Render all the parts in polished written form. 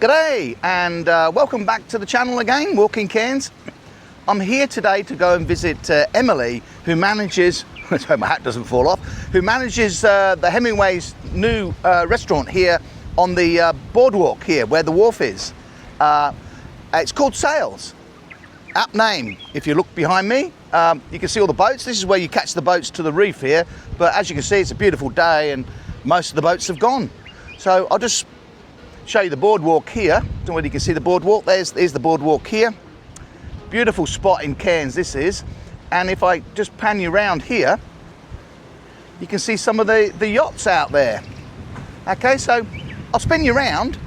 G'day and welcome back to the channel again, Walking Cairns. I'm here today to go and visit Emily, who manages, let's hope my hat doesn't fall off, who manages the Hemingway's new restaurant here on the boardwalk here where the wharf is. It's called Sails. Apt name. If you look behind me, you can see all the boats. This is where you catch the boats to the reef here, but as you can see it's a beautiful day and most of the boats have gone. So I'll just show you the boardwalk here. Don't know whether you can see the boardwalk. There's the boardwalk here. Beautiful spot in Cairns this is. And if I just pan you around here, you can see some of the yachts out there. Okay, so I'll spin you around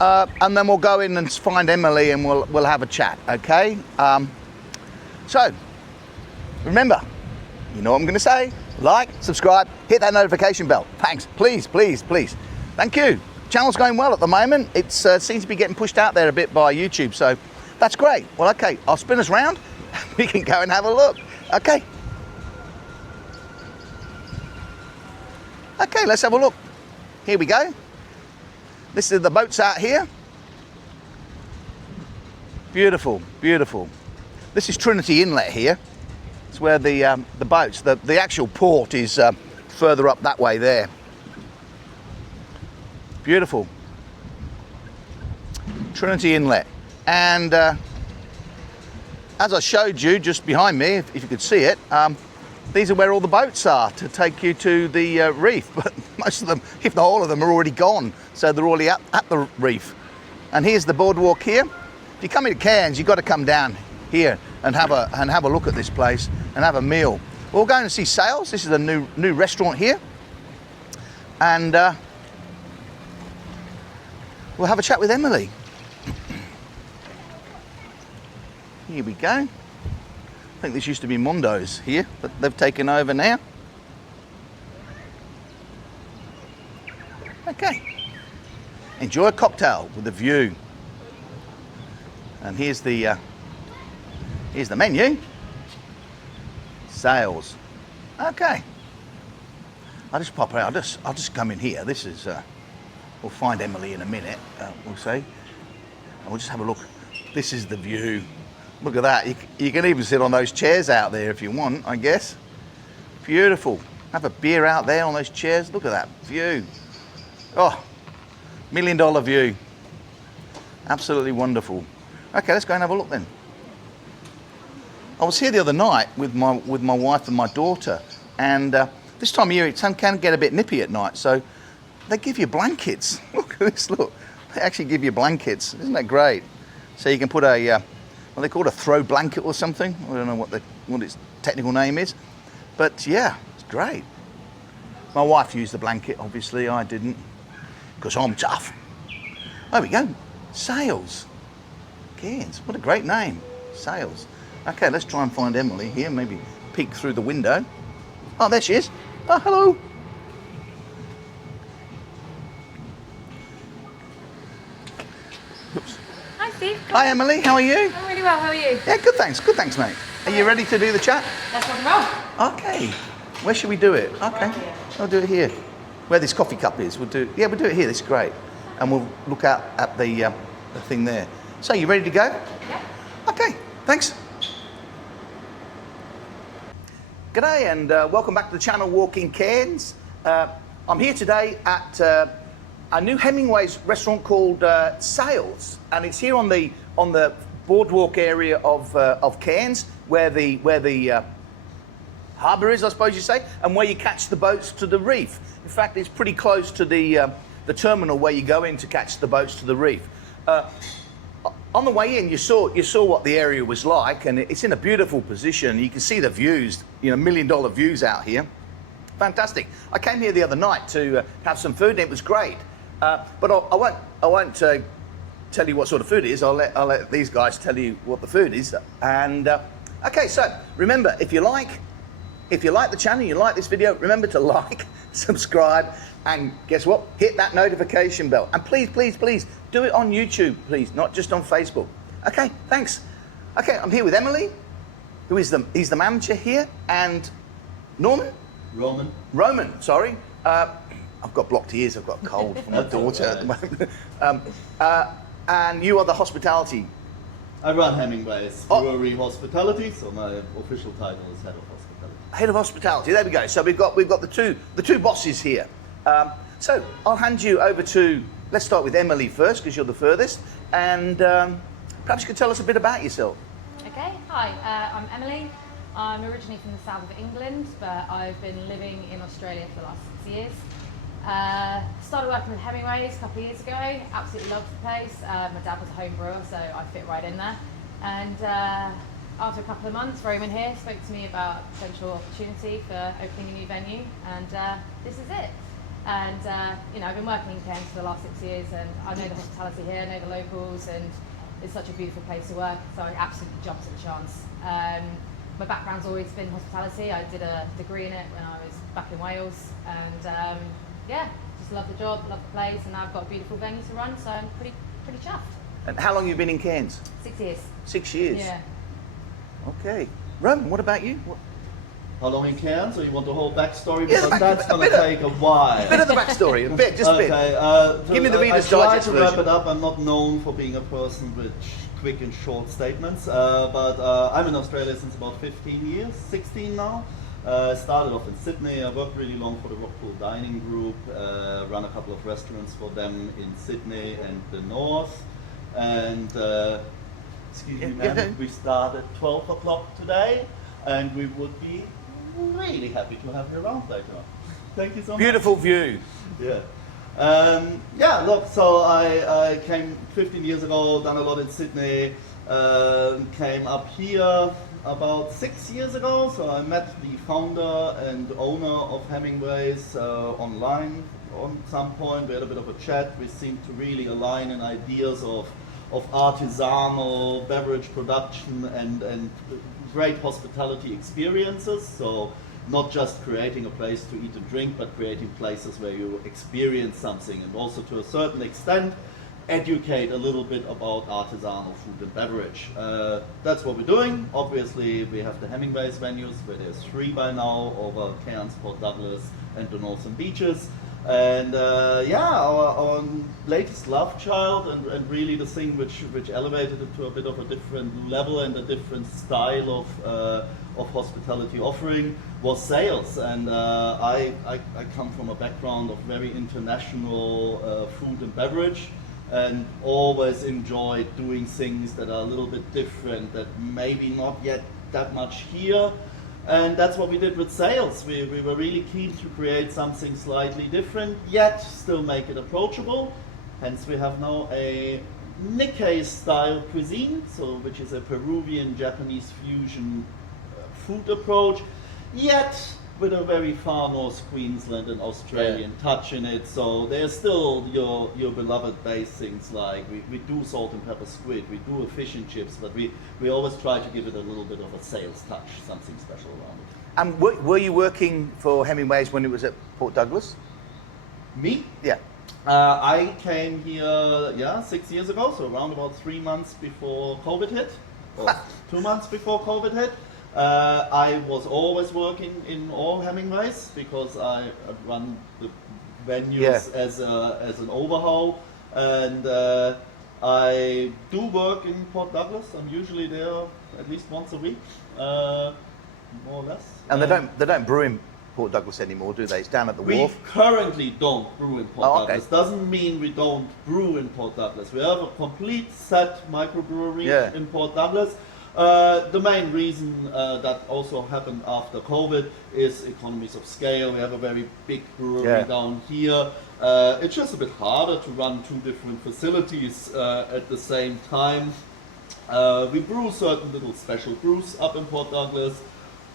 and then we'll go in and find Emily and we'll have a chat, okay? So, remember, you know what I'm gonna say. Like, subscribe, hit that notification bell. Thanks, please, please, please. Thank you. Channel's going well at the moment. It seems to be getting pushed out there a bit by YouTube, so that's great. Well, okay, I'll spin us round. We can go and have a look. Okay. Okay, let's have a look. Here we go. This is the boats out here. Beautiful, beautiful. This is Trinity Inlet here. It's where the boats, the actual port is further up that way there. Beautiful. Trinity Inlet. And as I showed you just behind me, if you could see it, these are where all the boats are to take you to the reef. But most of them, if not all of them, are already gone. So they're already at the reef. And here's the boardwalk here. If you come into Cairns, you've got to come down here and have a look at this place and have a meal. We're going to see Sails. This is a new restaurant here. And we'll have a chat with Emily. Here we go. I think this used to be Mondo's here, but they've taken over now. Okay. Enjoy a cocktail with a view. And here's the menu. Sails. Okay. I'll just pop out. I'll just come in here. This is. We'll find Emily in a minute, we'll see. And we'll just have a look. This is the view. Look at that. You can even sit on those chairs out there if you want, I guess. Beautiful. Have a beer out there on those chairs. Look at that view. Oh, $1 million view. Absolutely wonderful. Okay, let's go and have a look then. I was here the other night with my wife and my daughter, and this time of year it can get a bit nippy at night, so they give you blankets. Look at this, look. They actually give you blankets. Isn't that great? So you can put a, what they call a throw blanket or something. I don't know what its technical name is. But yeah, it's great. My wife used the blanket, obviously. I didn't, because I'm tough. There we go. Sails. Cairns. What a great name. Sails. Okay, let's try and find Emily here. Maybe peek through the window. Oh, there she is. Oh, hello. Oops. Hi Steve. Hi Emily, how are you? I'm really well, how are you? Yeah, good thanks mate. Are you ready to do the chat? Let's rock and roll. Okay. Where should we do it? Okay. I'll do it here. Where this coffee cup is. We'll do it here, this is great. And we'll look out at the thing there. So you ready to go? Yeah. Okay, thanks. G'day and welcome back to the channel Walking Cairns. I'm here today at a new Hemingway's restaurant called Sails, and it's here on the boardwalk area of Cairns, where the harbour is, I suppose you say, and where you catch the boats to the reef. In fact, it's pretty close to the terminal where you go in to catch the boats to the reef. On the way in, you saw what the area was like, and it's in a beautiful position. You can see the views, $1 million views out here. Fantastic. I came here the other night to have some food, and it was great. But I won't tell you what sort of food it is. I'll let these guys tell you what the food is. And okay, so remember, if you like the channel, you like this video, remember to like, subscribe, and guess what? Hit that notification bell. And please, please, please do it on YouTube, please, not just on Facebook. Okay, thanks. Okay, I'm here with Emily, who is the manager here, and Norman? Roman, sorry. I've got blocked ears, I've got a cold from my daughter at the moment. And you are the hospitality. I run Hemingway's Oh. Brewery Hospitality, so my official title is Head of Hospitality. Head of hospitality. There we go. So we've got the two bosses here. So I'll hand you over to. Let's start with Emily first because you're the furthest, and perhaps you could tell us a bit about yourself. Okay, hi, I'm Emily. I'm originally from the south of England, but I've been living in Australia for the last 6 years. Started working with Hemingway's a couple of years ago. Absolutely loved the place. My dad was a home brewer, so I fit right in there. And after a couple of months, Roman here spoke to me about potential opportunity for opening a new venue, and this is it. And I've been working in Cairns for the last 6 years, and I know the hospitality here, I know the locals, and it's such a beautiful place to work, so I absolutely jumped at the chance. My background's always been hospitality. I did a degree in it when I was back in Wales, and just love the job, love the place, and now I've got a beautiful venue to run, so I'm pretty chuffed. And how long have you been in Cairns? 6 years. 6 years. Yeah. Okay. Roman, what about you? How long in Cairns? Or you want the whole backstory? Yeah, Because that's going to take a while. A bit of the backstory, a bit, just a bit. Okay, Give me the Reader's I try Digest to wrap version. it up. I'm not known for being a person with quick and short statements, but I'm in Australia since about 15 years, 16 now. Started off in Sydney. I worked really long for the Rockpool Dining Group, run a couple of restaurants for them in Sydney and the North. And excuse me, ma'am, Yeah. we start at 12 o'clock today, and we would be really happy to have you around later. Thank you so much. Beautiful view. Yeah. Look, so I came 15 years ago, done a lot in Sydney, came up here about 6 years ago. So I met the founder and owner of Hemingway's online on some point. We had a bit of a chat. We seemed to really align in ideas of artisanal beverage production and great hospitality experiences. So not just creating a place to eat and drink, but creating places where you experience something, and also to a certain extent educate a little bit about artisanal food and beverage. That's what we're doing. Obviously, we have the Hemingway's venues, where there's 3 by now, over Cairns, Port Douglas, and the Northern Beaches. And our latest love child, and really the thing which elevated it to a bit of a different level and a different style of hospitality offering, was sales. And I come from a background of very international food and beverage, and always enjoyed doing things that are a little bit different, that maybe not yet that much here. And that's what we did with sales. We were really keen to create something slightly different, yet still make it approachable. Hence we have now a Nikkei style cuisine, which is a Peruvian Japanese fusion food approach, yet with a very far north Queensland and Australian touch in it. So there's still your beloved base things, like we do salt and pepper squid, we do a fish and chips, but we always try to give it a little bit of a sales touch, something special around it. And were you working for Hemingway's when it was at Port Douglas? Me? Yeah. I came here 6 years ago, so around about 3 months before COVID hit, or 2 months before COVID hit. I was always working in all Hemingways because I run the venues as an overhaul, and I do work in Port Douglas. I'm usually there at least once a week, more or less. And they don't brew in Port Douglas anymore, do they? It's down at the We wharf. currently don't brew in Port Oh, okay. Douglas. Doesn't mean we don't brew in Port Douglas. We have a complete set microbrewery in Port Douglas. The main reason that also happened after COVID is economies of scale. We have a very big brewery down here. It's just a bit harder to run 2 different facilities at the same time. We brew certain little special brews up in Port Douglas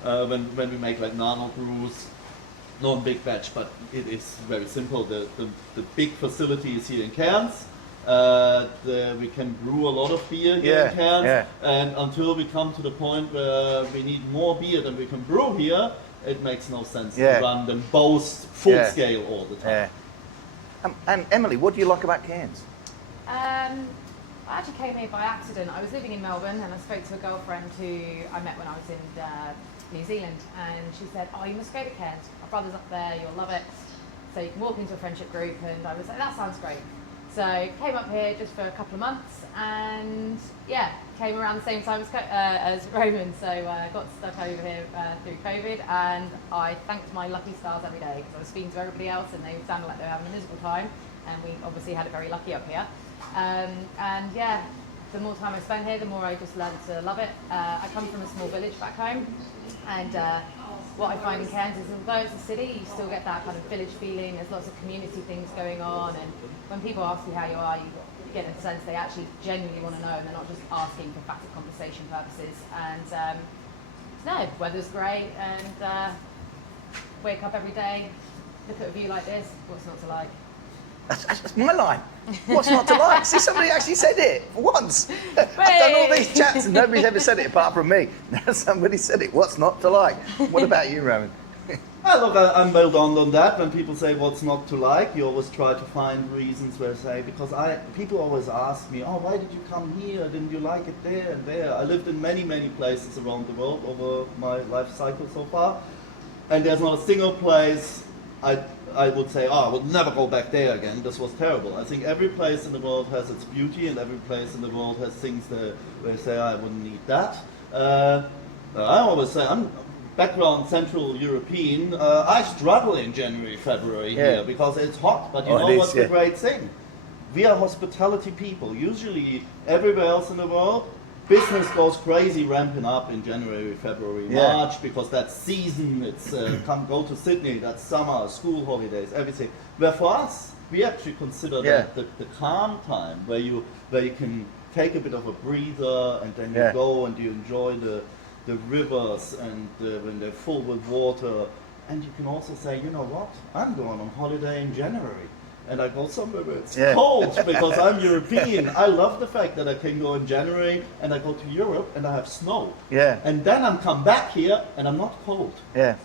when we make like nano brews. Not big batch, but it is very simple. The big facility is here in Cairns. We can brew a lot of beer here in Cairns, and until we come to the point where we need more beer than we can brew here, it makes no sense to run them both full scale all the time. And Emily, what do you like about Cairns? I actually came here by accident. I was living in Melbourne, and I spoke to a girlfriend who I met when I was in New Zealand, and she said, "Oh, you must go to Cairns. My brother's up there. You'll love it. So you can walk into a friendship group." And I was like, "That sounds great." So came up here just for a couple of months, and yeah, came around the same time as Roman. So got stuck over here through COVID, and I thanked my lucky stars every day because I was speaking to everybody else, and they sounded like they were having a miserable time, and we obviously had it very lucky up here. And yeah, the more time I spent here, the more I just learned to love it. I come from a small village back home, and what I find in Cairns is although it's a city, you still get that kind of village feeling. There's lots of community things going on, and when people ask you how you are, you get a sense they actually genuinely want to know, and they're not just asking for facet conversation purposes. And no, weather's great, and wake up every day, look at a view like this, what's not to like? That's my line. What's not to like? See, somebody actually said it for once. I've done all these chats and nobody's ever said it apart from me. Now somebody said it. What's not to like? What about you, Roman? Look, I'm well done on that. When people say what's not to like, you always try to find reasons where say, because people always ask me, oh, why did you come here? Didn't you like it there and there? I lived in many, many places around the world over my life cycle so far, and there's not a single place I would say, oh, I would never go back there again. This was terrible. I think every place in the world has its beauty, and every place in the world has things that where you say, oh, I wouldn't need that. I always say, I'm background Central European. I struggle in January, February here because it's hot. But you know what's the great thing? We are hospitality people. Usually, everywhere else in the world, business goes crazy ramping up in January, February, March, because that's season, it's go to Sydney, that's summer, school holidays, everything. Where for us, we actually consider that the calm time, where you can take a bit of a breather, and then you go and you enjoy the rivers, and when they're full with water. And you can also say, you know what, I'm going on holiday in January. And I go somewhere where it's cold because I'm European. I love the fact that I can go in January and I go to Europe and I have snow. Yeah. And then I'm come back here and I'm not cold. Yeah.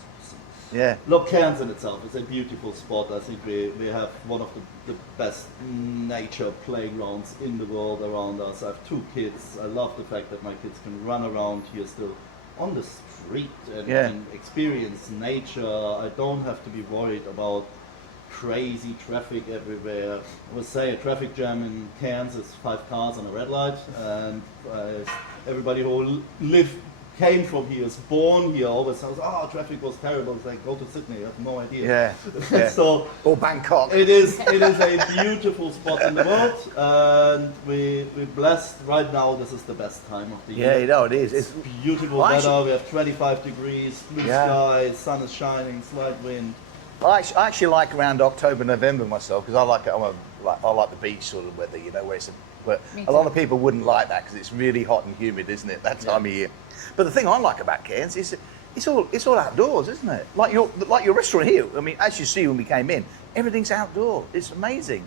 Yeah. Look, Cairns in itself is a beautiful spot. I think we have one of the best nature playgrounds in the world around us. I have 2 kids. I love the fact that my kids can run around here still on the street and experience nature. I don't have to be worried about crazy traffic everywhere. I would say a traffic jam in Cairns is 5 cars on a red light, and everybody who came from here, is born here, always says, oh, traffic was terrible. It's like, go to Sydney, you have no idea. So, or Bangkok. It is a beautiful spot in the world, and we're blessed right now. This is the best time of the year. Yeah, you know, it is. It's beautiful weather. We have 25 degrees, blue sky, sun is shining, slight wind. I actually like around October, November myself, because I like it. I like the beach sort of weather, you know, where but a lot of people wouldn't like that because it's really hot and humid, isn't it, that time of year? But the thing I like about Cairns is it's all outdoors, isn't it? Like your restaurant here. I mean, as you see when we came in, everything's outdoor. It's amazing.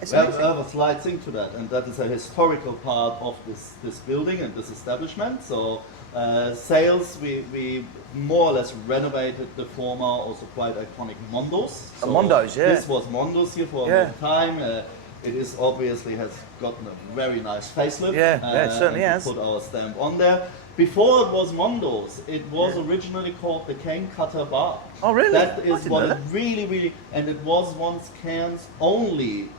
We have a slight thing to that, and that is a historical part of this building and this establishment. So sales, we more or less renovated the former, also quite iconic Mondo's. So Mondo's, this was Mondo's here for a long time. It is obviously has gotten a very nice facelift. It certainly has. Put our stamp on there. Before it was Mondo's, it was originally called the Cane Cutter Bar. Oh, really? That is what it really, and it was once Cairns'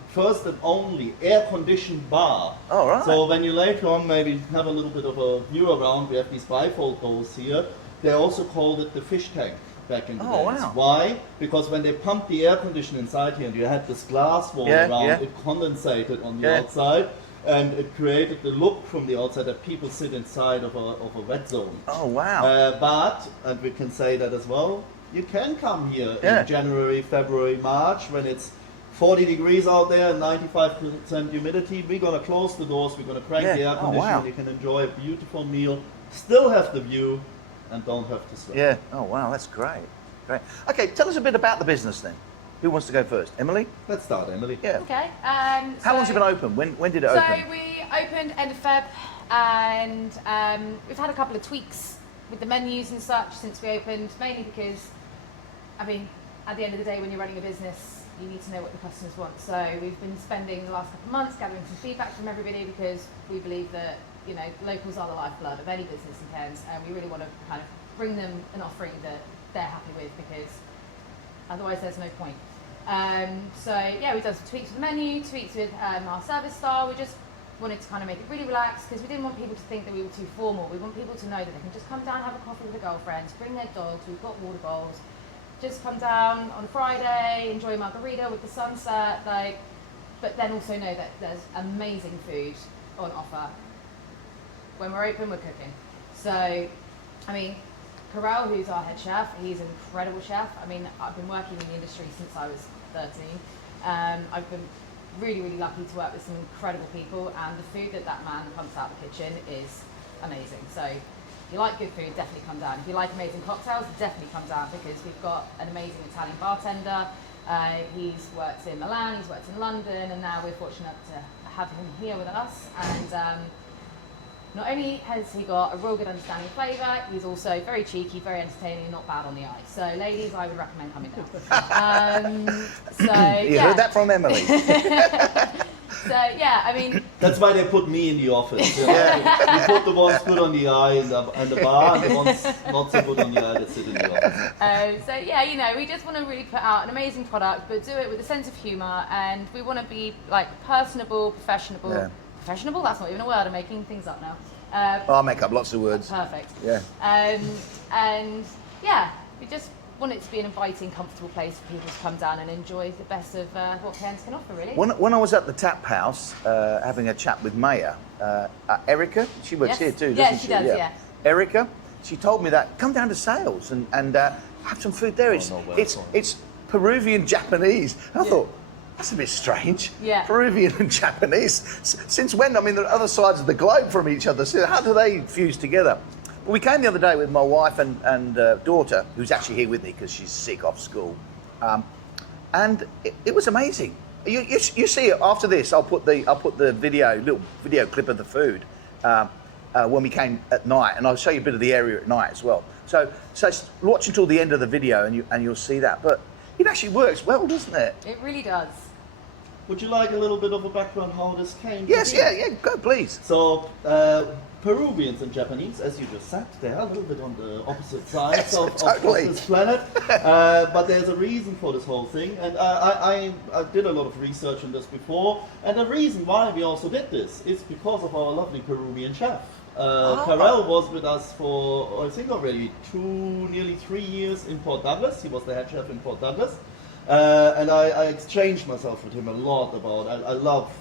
first and only air-conditioned bar. Oh, right. So when you later on maybe have a little bit of a view around, we have these bifold doors here. They also called it the fish tank back in the days. Wow. Why? Because when they pumped the air conditioner inside here and you had this glass wall around, it condensated on the outside. And it created the look from the outside that people sit inside of a wet zone. Oh, wow. But, and we can say that as well, you can come here in January, February, March when it's 40 degrees out there and 95% humidity. We're going to close the doors, we're going to crank the air conditioner, you can enjoy a beautiful meal, still have the view, and don't have to sweat. Yeah, oh wow, that's great. Great. Okay, tell us a bit about the business then. Who wants to go first? Emily? Let's start, Emily. Yeah. Okay. How long's it been open? When did it open? So we opened end of Feb, and we've had a couple of tweaks with the menus and such since we opened, mainly because, I mean, at the end of the day, when you're running a business, you need to know what the customers want. So we've been spending the last couple of months gathering some feedback from everybody because we believe that, you know, locals are the lifeblood of any business in Cairns, and we really want to kind of bring them an offering that they're happy with, because otherwise there's no point. So yeah, we've done some tweaks with the menu, tweaks with our service style. We just wanted to kind of make it really relaxed because we didn't want people to think that we were too formal. We want people to know that they can just come down, have a coffee with their girlfriends, bring their dogs, we've got water bowls, just come down on a Friday, enjoy a margarita with the sunset, like, but then also know that there's amazing food on offer. When we're open, we're cooking. So, I mean, Carell, who's our head chef, he's an incredible chef. I mean, I've been working in the industry since I was 13. I've been really, really lucky to work with some incredible people, and the food that man pumps out the kitchen is amazing. So if you like good food, definitely come down. If you like amazing cocktails, definitely come down, because we've got an amazing Italian bartender. He's worked in Milan, he's worked in London, and now we're fortunate to have him here with us. And not only has he got a real good understanding of flavour, he's also very cheeky, very entertaining, and not bad on the eye. So ladies, I would recommend coming down. You heard that from Emily. So yeah, I mean, That's why they put me in the office. You put the ones good on the eye in the bar, and the ones not so good on the eye that sit in the office. so yeah, you know, we just want to really put out an amazing product, but do it with a sense of humour, and we want to be like personable, professional. Yeah. Professional? That's not even a word. I'm making things up now. I'll make up lots of words. Perfect. Yeah. And yeah, we just want it to be an inviting, comfortable place for people to come down and enjoy the best of what Cairns can offer, really. When I was at the tap house having a chat with Maya, Erica, she works Yes. here too, doesn't Yeah, she does, yeah. Erica, she told me that come down to Sales and have some food there. It's Peruvian Japanese. And I thought, that's a bit strange. Yeah. Peruvian and Japanese. Since when? I mean, they're other sides of the globe from each other. So how do they fuse together? Well, we came the other day with my wife and daughter, who's actually here with me because she's sick off school, and it was amazing. You see it after this. I'll put the little video clip of the food when we came at night, and I'll show you a bit of the area at night as well. So watch until the end of the video, and you'll see that. But it actually works well, doesn't it? It really does. Would you like a little bit of a background how this came? Yes, to be? yeah, go please. So Peruvians and Japanese, as you just said, they are a little bit on the opposite sides of this planet. But there's a reason for this whole thing, and I did a lot of research on this before. And the reason why we also did this is because of our lovely Peruvian chef. Carell was with us for, I think, already nearly 3 years in Port Douglas. He was the head chef in Port Douglas. And I exchanged myself with him a lot about, I love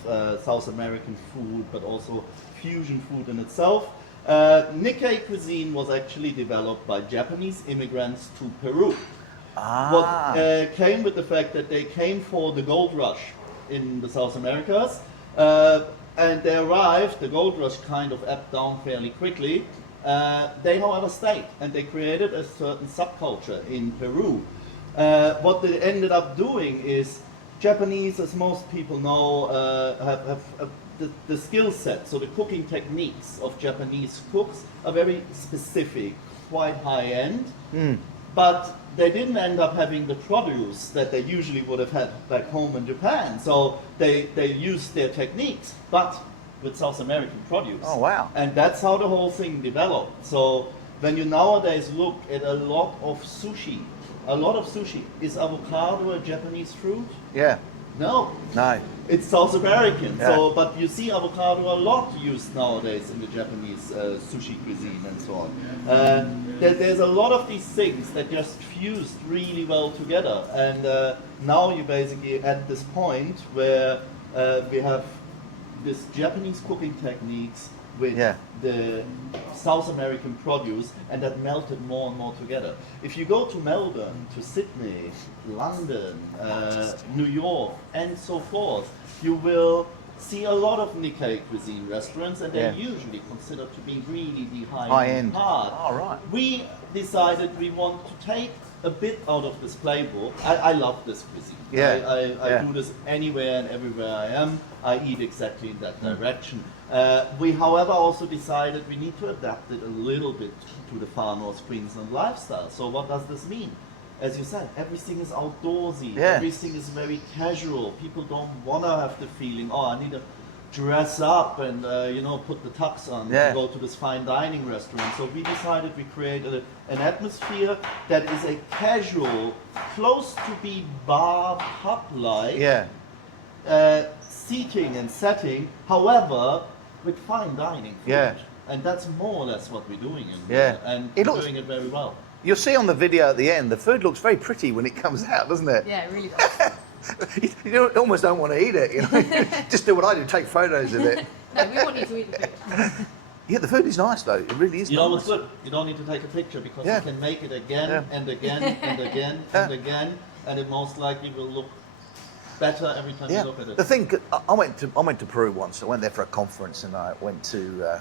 South American food, but also fusion food in itself. Nikkei cuisine was actually developed by Japanese immigrants to Peru. What came with the fact that they came for the gold rush in the South Americas, and they arrived, the gold rush kind of ebbed down fairly quickly. They, however, stayed, and they created a certain subculture in Peru. What they ended up doing is, Japanese, as most people know, have the skill set, so the cooking techniques of Japanese cooks are very specific, quite high end, but they didn't end up having the produce that they usually would have had back home in Japan. So they used their techniques, but with South American produce. Oh, wow. And that's how the whole thing developed. So when you nowadays look at a lot of sushi, is avocado a Japanese fruit? Yeah. No. It's South American. Yeah. So, but you see avocado a lot used nowadays in the Japanese sushi cuisine and so on. There's a lot of these things that just fused really well together. And now you're basically at this point where we have this Japanese cooking techniques with the South American produce, and that melted more and more together. If you go to Melbourne, to Sydney, London, New York, and so forth, you will see a lot of Nikkei cuisine restaurants, and they're usually considered to be really the high-end part. Oh, right. We decided we want to take a bit out of this playbook. I love this cuisine. I do this anywhere and everywhere I am. I eat exactly in that direction. We, however, also decided we need to adapt it a little bit to the far north Queensland lifestyle. So what does this mean? As you said, everything is outdoorsy. Everything is very casual. People don't want to have the feeling, oh, I need a dress up and put the tux on Yeah. to go to this fine dining restaurant. So we decided we create an atmosphere that is a casual, close to be bar pub-like Yeah. seating and setting. However, with fine dining food. Yeah. And that's more or less what we're doing, Yeah. and It we're looks- doing it very well. You'll see on the video at the end, the food looks very pretty when it comes out, doesn't it? Yeah, it really does. You almost don't want to eat it, you know. Just do what I do, take photos of it. No, we want you to eat the food. Yeah, the food is nice though. It really is You know nice. what's good? You don't need to take a picture because Yeah. you can make it again Yeah. and again and again Yeah. and again, and it most likely will look better every time Yeah. you look at it. The thing, I went to Peru once. I went there for a conference, and I went to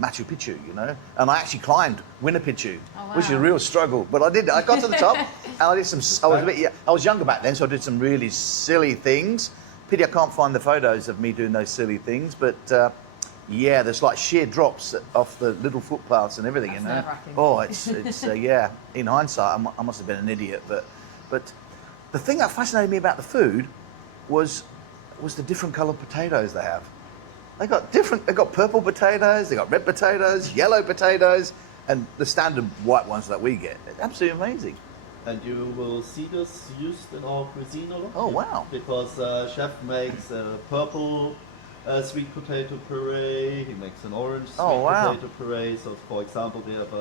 Machu Picchu, you know, and I actually climbed Winner Picchu, Oh, which is a wow. real struggle. But I did. I got to the top, and I did some. I was younger back then, so I did some really silly things. Pity I can't find the photos of me doing those silly things, but. Yeah, there's like sheer drops off the little footpaths and everything, That's you know. nerve-wracking. Oh, it's yeah. In hindsight, I must have been an idiot, but the thing that fascinated me about the food was the different coloured potatoes they have. They got purple potatoes, they got red potatoes, yellow potatoes, and the standard white ones that we get. It's absolutely amazing. And you will see this used in our cuisine a lot. Oh, wow. Because chef makes a purple sweet potato puree, he makes an orange sweet Oh, wow. potato puree. So for example, we have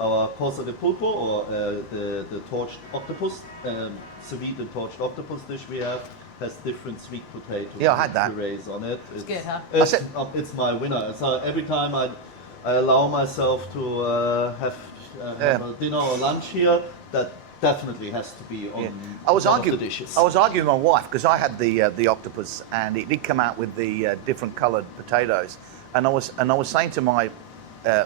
our posa de pulpo, or the torched octopus, sous vide and torched octopus dish we have, has different sweet potato Yeah, I had that. purees on it. It's good, huh? It's my winner. So every time I allow myself to have a dinner or lunch here, that definitely has to be on I was one arguing. of the dishes. I was arguing with my wife because I had the octopus and it did come out with the different coloured potatoes, and I was saying to my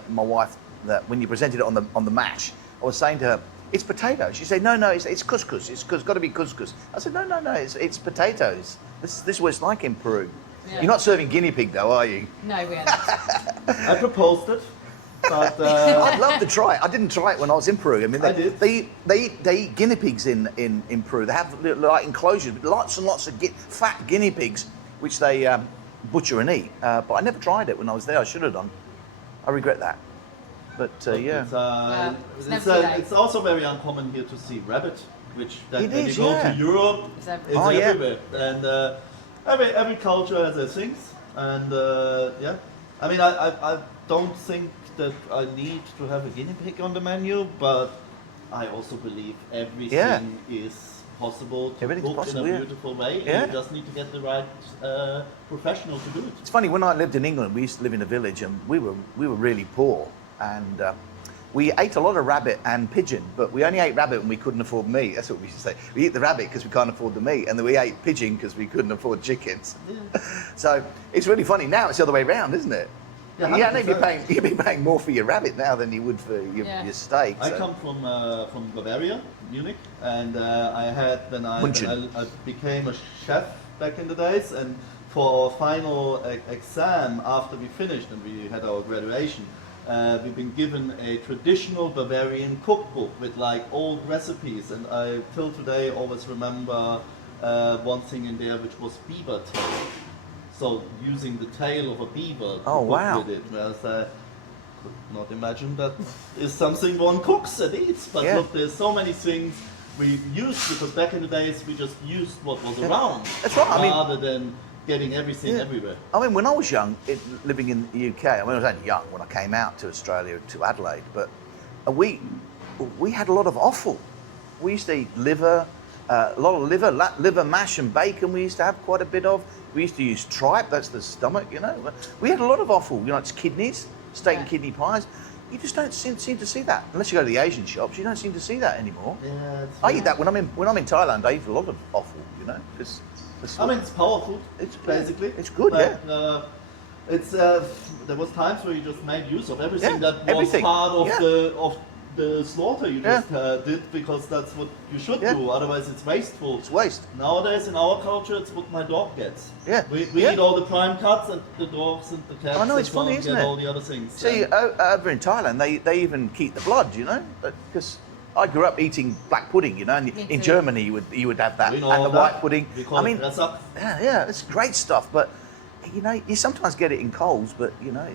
wife that when you presented it on the mash, I was saying to her, it's potatoes. She said, no, it's couscous. It's got to be couscous. I said, no, it's potatoes. This is what it's like in Peru. Yeah. You're not serving guinea pig though, are you? No, we aren't. I proposed it, but I'd love to try it. I didn't try it when I was in Peru. I mean, I did. They eat guinea pigs in Peru. They have like enclosures with lots and lots of fat guinea pigs, which they butcher and eat. But I never tried it when I was there. I should have done. I regret that. But yeah. it's, it's never too late. it's also very uncommon here to see rabbit, which It when is, you go yeah. to Europe, It's is everywhere. Oh, yeah. everywhere. And every culture has their things. And yeah, I mean, I don't think that I need to have a guinea pig on the menu, but I also believe everything is possible to Everything's cook possible, in a yeah. beautiful way. Yeah. And you just need to get the right professional to do it. It's funny, when I lived in England, we used to live in a village and we were really poor, and we ate a lot of rabbit and pigeon, but we only ate rabbit when we couldn't afford meat. That's what we used to say. We eat the rabbit because we can't afford the meat, and then we ate pigeon because we couldn't afford chickens. Yeah. So it's really funny. Now it's the other way around, isn't it? Yeah, Yeah, you'd 100%. be paying more for your rabbit now than you would for your steak. I so. come from Bavaria, Munich, and I had when I became a chef back in the days, and for our final exam after we finished and we had our graduation, we've been given a traditional Bavarian cookbook with like old recipes, and I till today always remember one thing in there which was beaver tail. So using the tail of a beaver to Oh, cook wow. with it. Whereas I could not imagine that is something one cooks and eats. But Yeah. look, there's so many things we used, because back in the days we just used what was around. That's right, I mean- rather than getting everything Yeah. everywhere. I mean, when I was young, living in the UK, I mean, I was only young when I came out to Australia, to Adelaide, but we had a lot of offal. We used to eat liver, a lot of liver mash and bacon we used to have quite a bit of. We used to use tripe, that's the stomach, you know. We had a lot of offal, you know, it's kidneys, steak and kidney pies. You just don't seem to see that. Unless you go to the Asian shops, you don't seem to see that anymore. Yeah, it's I eat that when I'm in Thailand, I eat a lot of offal, you know. I mean, it's powerful. It's basically. it's good, but, yeah. It's there was times where you just made use of everything Yeah, that was everything. part of Yeah. the slaughter you Yeah. just did, because that's what you should Yeah. do. Otherwise, it's wasteful. It's waste. Nowadays, in our culture, it's what my dog gets. Yeah. We Yeah. eat all the prime cuts, and the dogs and the cats. I know, and it's so on funny, isn't get it? all the other things. See, And over in Thailand, they even keep the blood, you know, because I grew up eating black pudding, you know, and Me in too. Germany you would have that, we know and the all that. white pudding. We call I mean, it Resak. yeah, it's great stuff, but you know, you sometimes get it in Coles, but you know,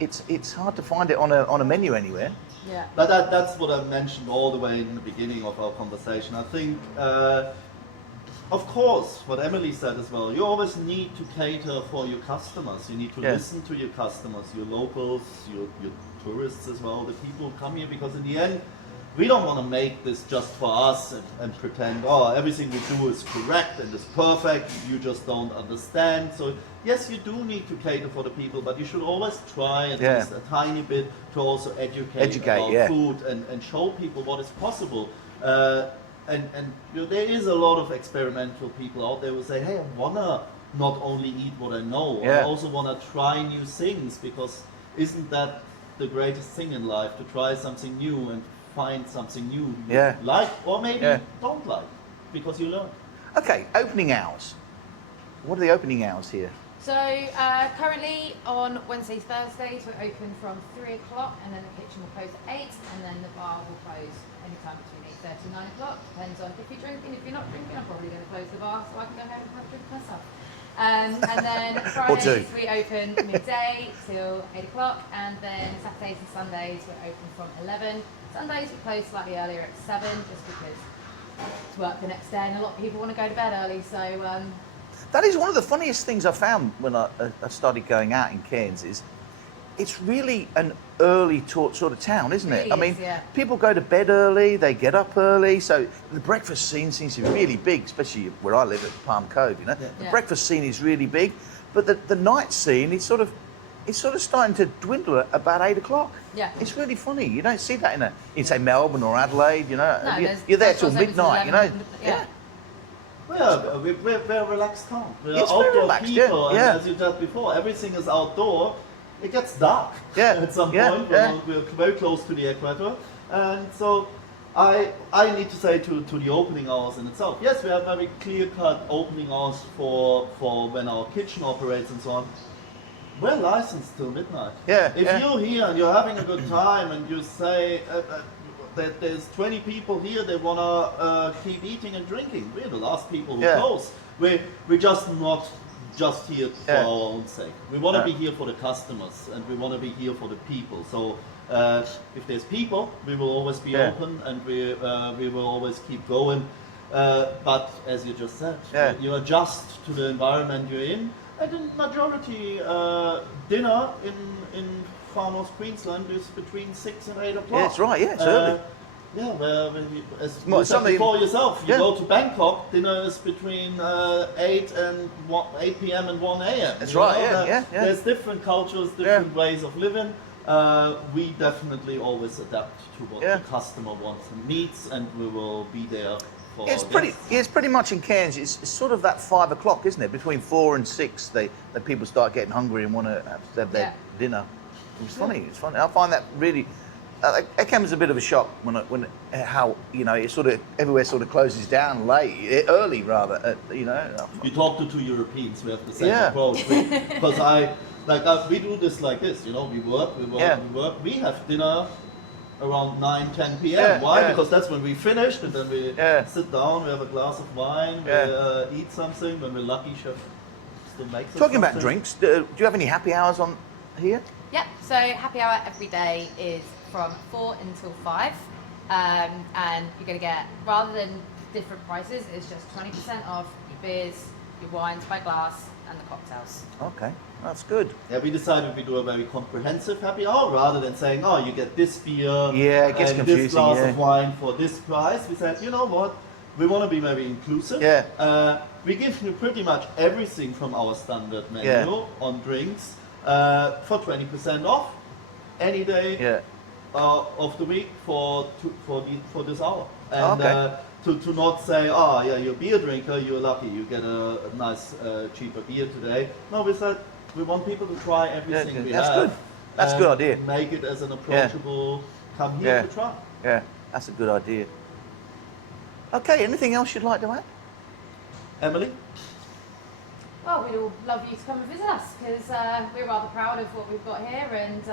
it's hard to find it on a menu anywhere. Yeah. But that's what I mentioned all the way in the beginning of our conversation. I think, of course, what Emily said as well, you always need to cater for your customers. You need to listen to your customers, your locals, your tourists as well, the people who come here, because in the end, we don't want to make this just for us and pretend, oh, everything we do is correct and is perfect, you just don't understand. So yes, you do need to cater for the people, but you should always try at least a tiny bit to also educate about food and show people what is possible. And you know, there is a lot of experimental people out there who say, hey, I want to not only eat what I know, I also want to try new things, because isn't that the greatest thing in life, to try something new and find something new you like, or maybe don't like, because you learn. Okay, opening hours. What are the opening hours here? So currently on Wednesdays, Thursdays, we're open from 3 o'clock, and then the kitchen will close at 8, and then the bar will close anytime between 8:30 and 9 o'clock. Depends on if you're drinking. If you're not drinking, I'm probably going to close the bar so I can go home and have a drink myself. And then Fridays we open midday till 8 o'clock, and then Saturdays and Sundays we're open from 11. Sundays we close slightly earlier at 7, just because it's work the next day and a lot of people want to go to bed early. So that is one of the funniest things I found when I started going out in Cairns. Is it's really an early sort of town, isn't it? Really I mean, is, people go to bed early, they get up early, so the breakfast scene seems to be really big, especially where I live at Palm Cove, you know. The breakfast scene is really big, but the night scene is sort of starting to dwindle at about 8 o'clock. Yeah. It's really funny. You don't see that in say Melbourne or Adelaide, you know. No, you're there till midnight, you know. Yeah. Well, we're a relaxed town. We're It's outdoor very relaxed, people, and as you said before, everything is outdoor. It gets dark at some point. We're very close to the equator, and so I need to say to the opening hours in itself. Yes, we have very clear-cut opening hours for when our kitchen operates and so on. We're licensed till midnight. If you're here and you're having a good time and you say that there's 20 people here, they want to keep eating and drinking, we're the last people who close. We're just not just here for our own sake. We want to be here for the customers, and we want to be here for the people. So if there's people, we will always be open, and we will always keep going. But as you just said, you adjust to the environment you're in. And the majority dinner in Far North Queensland is between 6 and 8 o'clock. Yeah, that's right. Yeah, it's early. As you said before yourself, you go to Bangkok, dinner is between 8 p.m. and 1 a.m. That's right. There's different cultures, different ways of living. We definitely always adapt to what the customer wants and needs, and we will be there. It's pretty much in Cairns. It's sort of that 5 o'clock, isn't it? Between 4 and 6, that people start getting hungry and want to have their dinner. It's funny. It's funny. I find that really. It came as a bit of a shock when how it sort of everywhere sort of closes down early rather. You talk to 2 Europeans who have the same approach, because we do this like this. You know, we work. We have dinner around 9-10 p.m. Why? Because that's when we finished, and then we sit down, we have a glass of wine, we eat something. When we're lucky, chef still makes us Talking about something. drinks, do you have any happy hours on here? Yeah, so happy hour every day is from 4 until 5, and you're going to get, rather than different prices, it's just 20% off your beers, your wines by glass, and the cocktails. Okay, that's good. Yeah, we decided we do a very comprehensive happy hour rather than saying, oh, you get this beer it gets and confusing, this glass of wine for this price. We said, you know what, we want to be very inclusive. We give you pretty much everything from our standard menu on drinks for 20% off any day of the week for this hour. And to not say, oh yeah, you're a beer drinker, you're lucky, you get a nice cheaper beer today. No, we said we want people to try everything we have. That's good. That's a good idea. Make it as an approachable, come here to try. Yeah, that's a good idea. Okay, anything else you'd like to add? Emily? Well, we'd all love you to come and visit us, because we're rather proud of what we've got here, and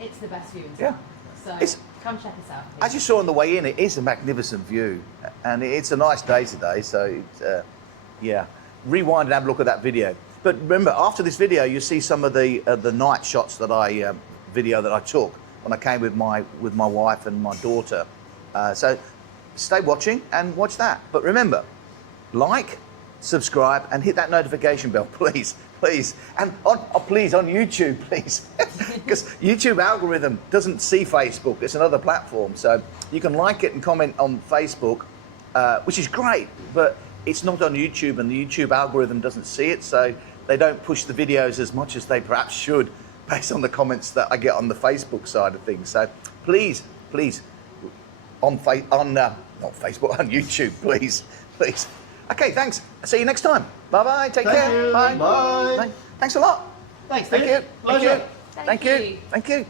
it's the best view in town. So come check us out. As you saw on the way in, it is a magnificent view, and it's a nice day today. So, rewind and have a look at that video. But remember, after this video, you see some of the night shots that I took when I came with my wife and my daughter. So stay watching and watch that. But remember, like, subscribe, and hit that notification bell, please, please. And please on YouTube, please, because YouTube algorithm doesn't see Facebook. It's another platform, so you can like it and comment on Facebook, which is great, but it's not on YouTube, and the YouTube algorithm doesn't see it, so they don't push the videos as much as they perhaps should, based on the comments that I get on the Facebook side of things. So please, please, not Facebook, on YouTube, please, please. Okay, thanks. See you next time. Bye-bye. Take Thank care. you. Bye. Bye. Thanks a lot. Thanks, Thank Dave. you. Thank Pleasure. you. Thank you. Thank you.